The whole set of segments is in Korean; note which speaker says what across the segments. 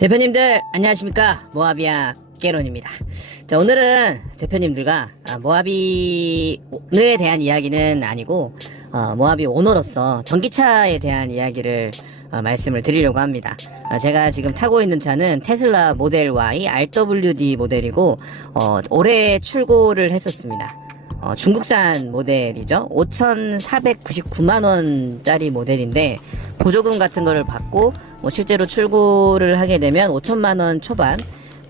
Speaker 1: 대표님들 안녕하십니까 모하비아 깨론입니다. 자 오늘은 대표님들과 아, 모하비에 대한 이야기는 아니고 어, 모하비 오너로서 전기차에 대한 이야기를 어, 말씀을 드리려고 합니다. 어, 제가 지금 타고 있는 차는 테슬라 모델 Y RWD 모델이고 어, 올해 출고를 했었습니다. 어, 중국산 모델이죠. 5,499만 원짜리 모델인데 보조금 같은 거를 받고 뭐 실제로 출고를 하게 되면 5천만 원 초반.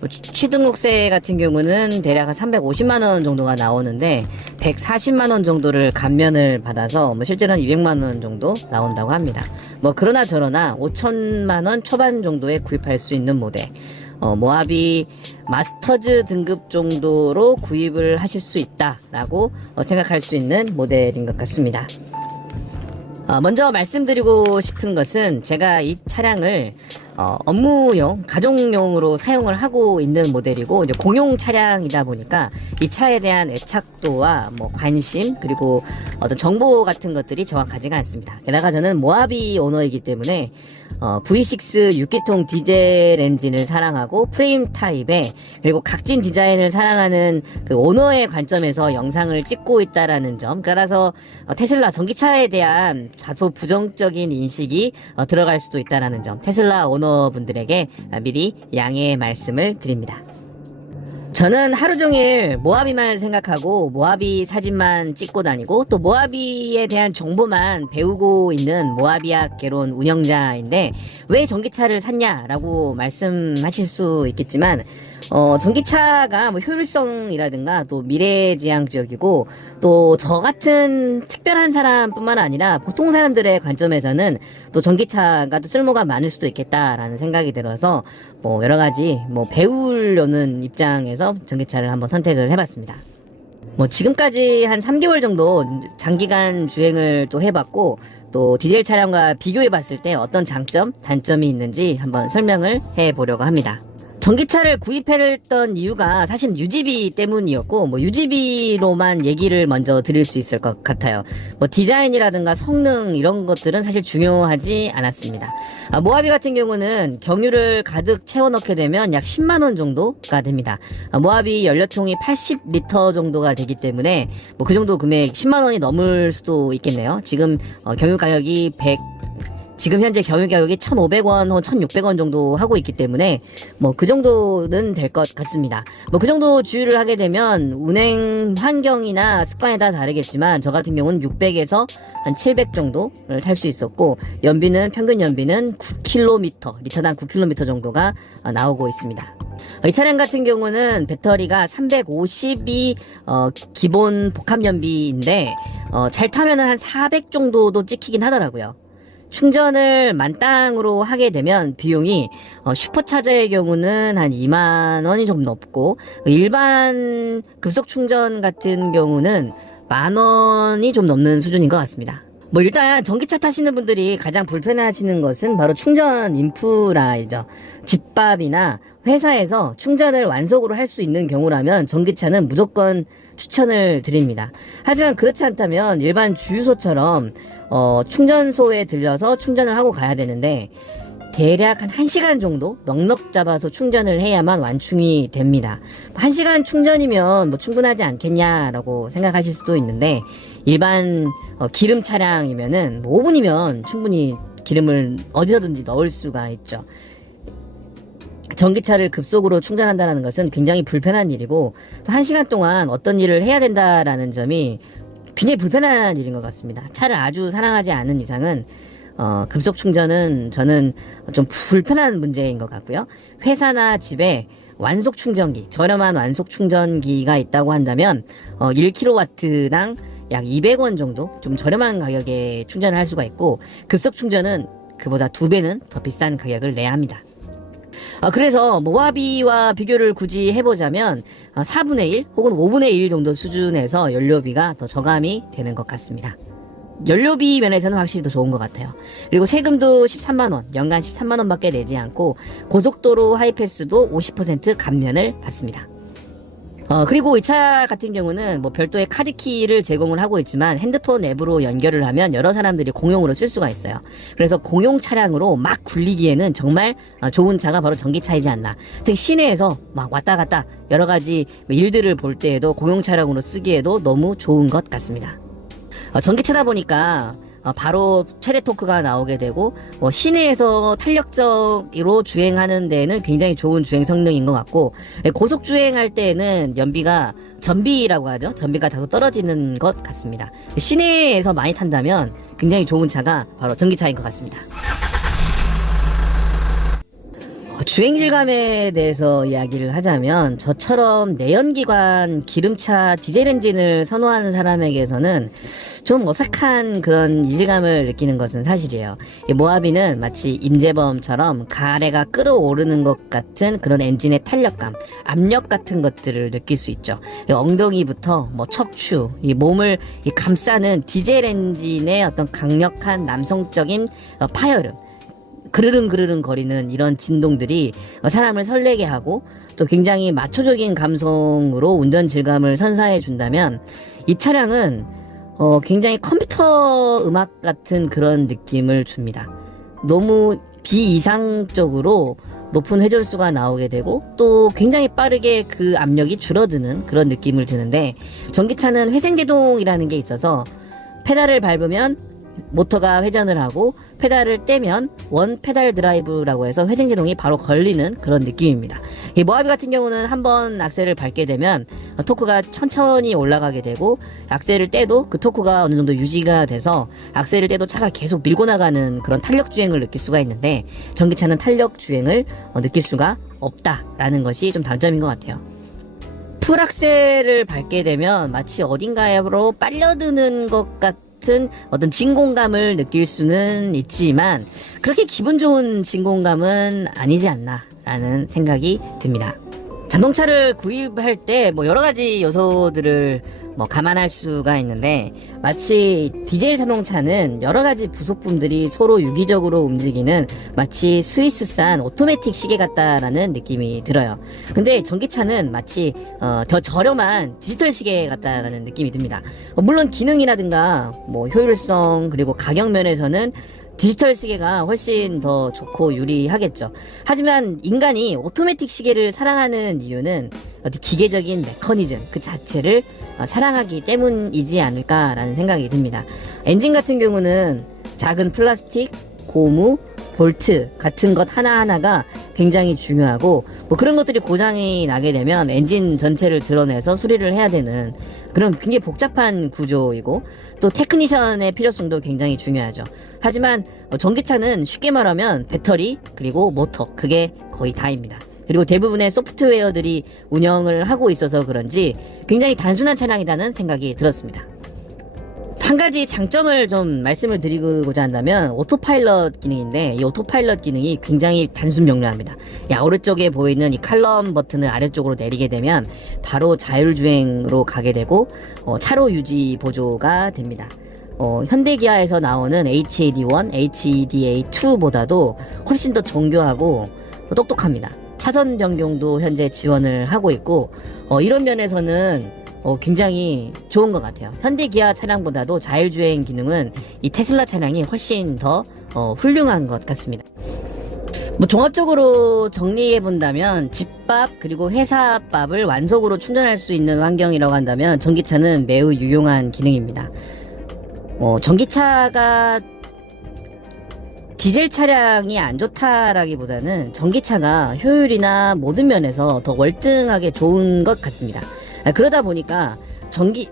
Speaker 1: 뭐 취- 취등록세 같은 경우는 대략 한 350만 원 정도가 나오는데 140만 원 정도를 감면을 받아서 뭐 실제로 한 200만 원 정도 나온다고 합니다. 뭐 그러나 저러나 5천만 원 초반 정도에 구입할 수 있는 모델. 어, 모하비 마스터즈 등급 정도로 구입을 하실 수 있다라고 어, 생각할 수 있는 모델인 것 같습니다. 어, 먼저 말씀드리고 싶은 것은 제가 이 차량을 어, 업무용, 가정용으로 사용을 하고 있는 모델이고 이제 공용 차량이다 보니까 이 차에 대한 애착도와 뭐 관심 그리고 어떤 정보 같은 것들이 정확하지가 않습니다. 게다가 저는 모하비 오너이기 때문에 어, V6 6기통 디젤 엔진을 사랑하고 프레임 타입에 그리고 각진 디자인을 사랑하는 그 오너의 관점에서 영상을 찍고 있다라는 점 따라서 어, 테슬라 전기차에 대한 다소 부정적인 인식이 어, 들어갈 수도 있다라는 점 테슬라 오너분들에게 아, 미리 양해의 말씀을 드립니다. 저는 하루 종일 모하비만 생각하고 모하비 사진만 찍고 다니고 또 모하비에 대한 정보만 배우고 있는 모하비아 개론 운영자인데 왜 전기차를 샀냐라고 말씀하실 수 있겠지만 어, 전기차가 뭐 효율성이라든가 또 미래지향적이고 또 저 같은 특별한 사람뿐만 아니라 보통 사람들의 관점에서는 또 전기차가 또 쓸모가 많을 수도 있겠다라는 생각이 들어서 뭐 여러 가지 뭐 배우려는 입장에서 전기차를 한번 선택을 해봤습니다. 뭐 지금까지 한 3개월 정도 장기간 주행을 또 해봤고 또 디젤 차량과 비교해봤을 때 어떤 장점, 단점이 있는지 한번 설명을 해보려고 합니다. 전기차를 구입했던 이유가 사실 유지비 때문이었고 뭐 유지비로만 얘기를 먼저 드릴 수 있을 것 같아요. 뭐 디자인이라든가 성능 이런 것들은 사실 중요하지 않았습니다. 아, 모하비 같은 경우는 경유를 가득 채워 넣게 되면 약 10만 원 정도가 됩니다. 아, 모하비 연료통이 80리터 정도가 되기 때문에 뭐 그 정도 금액 10만 원이 넘을 수도 있겠네요. 지금 어, 경유 가격이 100 지금 현재 경유 가격이 1,500원 혹은 1,600원 정도 하고 있기 때문에 뭐 그 정도는 될 것 같습니다. 뭐 그 정도 주유를 하게 되면 운행 환경이나 습관에 따라 다르겠지만 저 같은 경우는 600에서 한 700 정도를 탈 수 있었고 연비는 평균 연비는 9km 리터당 9km 정도가 어, 나오고 있습니다. 어, 이 차량 같은 경우는 배터리가 350이 어, 기본 복합 연비인데 어, 잘 타면은 한 400 정도도 찍히긴 하더라고요. 충전을 만땅으로 하게 되면 비용이 어, 슈퍼차저의 경우는 한 2만 원이 좀 넘고 일반 급속 충전 같은 경우는 만 원이 좀 넘는 수준인 것 같습니다. 뭐 일단 전기차 타시는 분들이 가장 불편해하시는 것은 바로 충전 인프라이죠. 집밥이나 회사에서 충전을 완속으로 할 수 있는 경우라면 전기차는 무조건 추천을 드립니다. 하지만 그렇지 않다면 일반 주유소처럼 어, 충전소에 들려서 충전을 하고 가야 되는데 대략 한 1시간 정도 넉넉 잡아서 충전을 해야만 완충이 됩니다. 1시간 충전이면 뭐 충분하지 않겠냐라고 생각하실 수도 있는데 일반 어, 기름 차량이면은 뭐 5분이면 충분히 기름을 어디서든지 넣을 수가 있죠. 전기차를 급속으로 충전한다는 것은 굉장히 불편한 일이고 또 1시간 동안 어떤 일을 해야 된다라는 점이 굉장히 불편한 일인 것 같습니다. 차를 아주 사랑하지 않는 이상은 어, 급속 충전은 저는 좀 불편한 문제인 것 같고요. 회사나 집에 완속 충전기, 저렴한 완속 충전기가 있다고 한다면 어, 1kW당 약 200원 정도 좀 저렴한 가격에 충전을 할 수가 있고 급속 충전은 그보다 두 배는 더 비싼 가격을 내야 합니다. 아, 그래서 모하비와 비교를 굳이 해보자면 어, 4분의 1 혹은 5분의 1 정도 수준에서 연료비가 더 저감이 되는 것 같습니다. 연료비 면에서는 확실히 더 좋은 것 같아요. 그리고 세금도 13만원, 연간 13만원밖에 내지 않고 고속도로 하이패스도 50% 감면을 받습니다. 어, 그리고 이 차 같은 경우는 뭐 별도의 카드키를 제공을 하고 있지만 핸드폰 앱으로 연결을 하면 여러 사람들이 공용으로 쓸 수가 있어요. 그래서 공용 차량으로 막 굴리기에는 정말 어, 좋은 차가 바로 전기차이지 않나. 특히 시내에서 막 왔다 갔다 여러 가지 일들을 볼 때에도 공용 차량으로 쓰기에도 너무 좋은 것 같습니다. 어, 전기차다 보니까 어, 바로 최대 토크가 나오게 되고 뭐 시내에서 탄력적으로 주행하는 데는 굉장히 좋은 주행 성능인 것 같고 예, 고속 주행할 때는 연비가 전비라고 하죠. 전비가 다소 떨어지는 것 같습니다. 시내에서 많이 탄다면 굉장히 좋은 차가 바로 전기차인 것 같습니다. 어, 주행 질감에 대해서 이야기를 하자면 저처럼 내연기관 기름차 디젤 엔진을 선호하는 사람에게서는 좀 어색한 그런 이질감을 느끼는 것은 사실이에요. 이 모하비는 마치 임재범처럼 가래가 끌어오르는 것 같은 그런 엔진의 탄력감, 압력 같은 것들을 느낄 수 있죠. 이 엉덩이부터 뭐 척추, 이 몸을 이 감싸는 디젤 엔진의 어떤 강력한 남성적인 어, 파열음. 그르릉 그르릉 거리는 이런 진동들이 사람을 설레게 하고 또 굉장히 마초적인 감성으로 운전 질감을 선사해 준다면 이 차량은 어 굉장히 컴퓨터 음악 같은 그런 느낌을 줍니다. 너무 비이상적으로 높은 회전수가 나오게 되고 또 굉장히 빠르게 그 압력이 줄어드는 그런 느낌을 드는데 전기차는 회생제동이라는 게 있어서 페달을 밟으면 모터가 회전을 하고 페달을 떼면 원 페달 드라이브라고 해서 회생 제동이 바로 걸리는 그런 느낌입니다. 이 모하비 같은 경우는 한번 악셀을 밟게 되면 토크가 천천히 올라가게 되고 악셀을 떼도 그 토크가 어느 정도 유지가 돼서 악셀을 떼도 차가 계속 밀고 나가는 그런 탄력 주행을 느낄 수가 있는데 전기차는 탄력 주행을 어, 느낄 수가 없다라는 것이 좀 단점인 것 같아요. 풀악셀을 밟게 되면 마치 어딘가로 빨려드는 것 같은 어떤 진공감을 느낄 수는 있지만 그렇게 기분 좋은 진공감은 아니지 않나라는 생각이 듭니다. 자동차를 구입할 때 뭐 여러 가지 요소들을 뭐 감안할 수가 있는데 마치 디젤 자동차는 여러 가지 부속품들이 서로 유기적으로 움직이는 마치 스위스산 오토매틱 시계 같다라는 느낌이 들어요. 근데 전기차는 마치 어, 더 저렴한 디지털 시계 같다라는 느낌이 듭니다. 어, 물론 기능이라든가 뭐 효율성 그리고 가격 면에서는 디지털 시계가 훨씬 더 좋고 유리하겠죠. 하지만 인간이 오토매틱 시계를 사랑하는 이유는 어떤 기계적인 메커니즘 그 자체를 어, 사랑하기 때문이지 않을까라는 생각이 듭니다. 엔진 같은 경우는 작은 플라스틱, 고무, 볼트 같은 것 하나하나가 굉장히 중요하고 뭐 그런 것들이 고장이 나게 되면 엔진 전체를 드러내서 수리를 해야 되는 그런 굉장히 복잡한 구조이고 또 테크니션의 필요성도 굉장히 중요하죠. 하지만 어, 전기차는 쉽게 말하면 배터리 그리고 모터 그게 거의 다입니다. 그리고 대부분의 소프트웨어들이 운영을 하고 있어서 그런지 굉장히 단순한 차량이라는 생각이 들었습니다. 한 가지 장점을 좀 말씀을 드리고자 한다면 오토파일럿 기능인데 이 오토파일럿 기능이 굉장히 단순 명료합니다. 야 오른쪽에 보이는 이 칼럼 버튼을 아래쪽으로 내리게 되면 바로 자율주행으로 가게 되고 어, 차로 유지 보조가 됩니다. 어, 현대기아에서 나오는 HAD1, HEDA2보다도 훨씬 더 정교하고 똑똑합니다. 차선 변경도 현재 지원을 하고 있고 어, 이런 면에서는 어, 굉장히 좋은 것 같아요. 현대 기아 차량보다도 자율주행 기능은 이 테슬라 차량이 훨씬 더 어, 훌륭한 것 같습니다. 뭐 종합적으로 정리해 본다면 집밥 그리고 회사밥을 완속으로 충전할 수 있는 환경이라고 한다면 전기차는 매우 유용한 기능입니다. 어, 전기차가 디젤 차량이 안 좋다라기보다는 전기차가 효율이나 모든 면에서 더 월등하게 좋은 것 같습니다. 아, 그러다 보니까 전기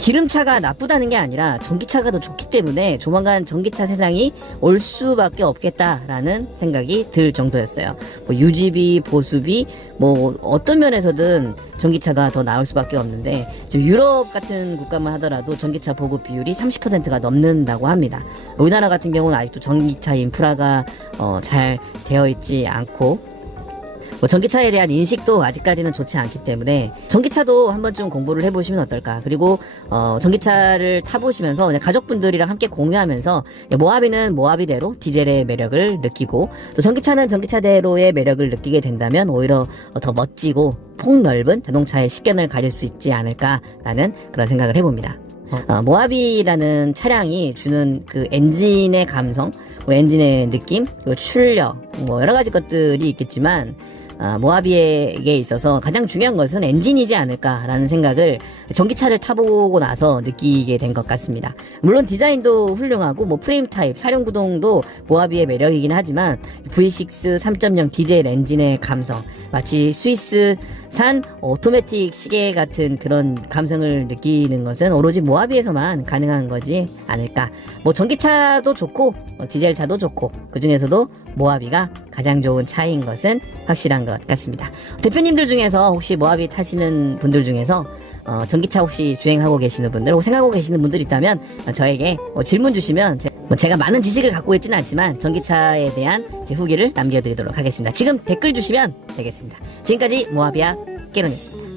Speaker 1: 기름차가 나쁘다는 게 아니라 전기차가 더 좋기 때문에 조만간 전기차 세상이 올 수밖에 없겠다라는 생각이 들 정도였어요. 뭐 유지비, 보수비, 뭐 어떤 면에서든 전기차가 더 나올 수밖에 없는데 지금 유럽 같은 국가만 하더라도 전기차 보급 비율이 30%가 넘는다고 합니다. 우리나라 같은 경우는 아직도 전기차 인프라가 어, 잘 되어 있지 않고 뭐 전기차에 대한 인식도 아직까지는 좋지 않기 때문에 전기차도 한번 좀 공부를 해보시면 어떨까. 그리고 어, 전기차를 타보시면서 그냥 가족분들이랑 함께 공유하면서 모하비는 모하비대로 디젤의 매력을 느끼고 또 전기차는 전기차대로의 매력을 느끼게 된다면 오히려 더 멋지고 폭넓은 자동차의 식견을 가질 수 있지 않을까라는 그런 생각을 해봅니다. 어, 모하비라는 차량이 주는 그 엔진의 감성, 뭐 엔진의 느낌, 그리고 출력, 뭐 여러 가지 것들이 있겠지만 아, 모하비에게 있어서 가장 중요한 것은 엔진이지 않을까라는 생각을 전기차를 타보고 나서 느끼게 된 것 같습니다. 물론 디자인도 훌륭하고 뭐 프레임 타입, 사륜 구동도 모하비의 매력이긴 하지만 V6 3.0 디젤 엔진의 감성, 마치 스위스 산 오토매틱 시계 같은 그런 감성을 느끼는 것은 오로지 모하비에서만 가능한 거지 않을까. 뭐 전기차도 좋고 뭐 디젤차도 좋고 그 중에서도 모하비가 가장 좋은 차인 것은 확실한 것 같습니다. 대표님들 중에서 혹시 모하비 타시는 분들 중에서 어, 전기차 혹시 주행하고 계시는 분들 혹 생각하고 계시는 분들 있다면 어, 저에게 뭐 질문 주시면 제, 뭐 제가 많은 지식을 갖고 있지는 않지만 전기차에 대한 제 후기를 남겨드리도록 하겠습니다. 지금 댓글 주시면 되겠습니다. 지금까지 모하비아 깨론이었습니다.